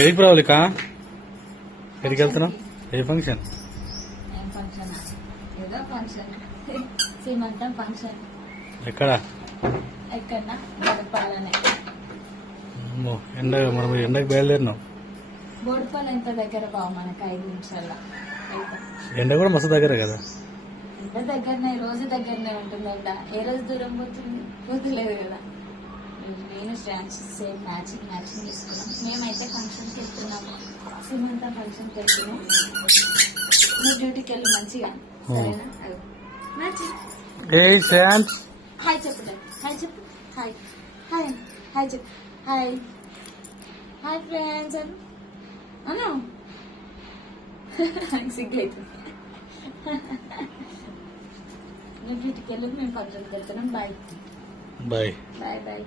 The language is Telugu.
ఏడికి రావాలికా? ఎక్కడికి వెళ్తున్నావు? ఏ ఫంక్షన్? ఏం ఫంక్షన్? ఏదో ఫంక్షన్, సీమంతం ఫంక్షన్. ఎక్కడ? ఎక్కడన్నా బోడుపాలనే. మనం ఎండకు బయలుదేరినాం. బోడుపాలు ఎంత దగ్గర బావ మనకు 5 నిమిషాల్లో. ఎండ కూడా మస్తు దగ్గర కదా. ఎంత దగ్గరనే, రోజు దగ్గరనే ఉంటుంది ఎండ. ఏ రోజు దూరం పోతలేదు కదా. నేను శ్రాన్స్ సేమ్ మ్యాచింగ్ తీసుకున్నాం. మేమైతే ఫంక్షన్కి వెళ్తున్నాము, సీమంతం ఫంక్షన్కి వెళ్తున్నాం. నువ్వు డ్యూటీకి వెళ్ళి మంచిగా, సరేనా? మ్యాచింగ్. హాయ్ చెప్పు, హాయ్ చెప్పు, హాయ్ హాయ్ హాయ్ చెప్పు, హాయ్ హాయ్ ఫ్రెండ్స్ అను. సిగ్గైతుంది. నువ్వు డ్యూటీకి వెళ్ళి మేము ఫంక్షన్కి వెళ్తున్నాం. Bye bye bye bye.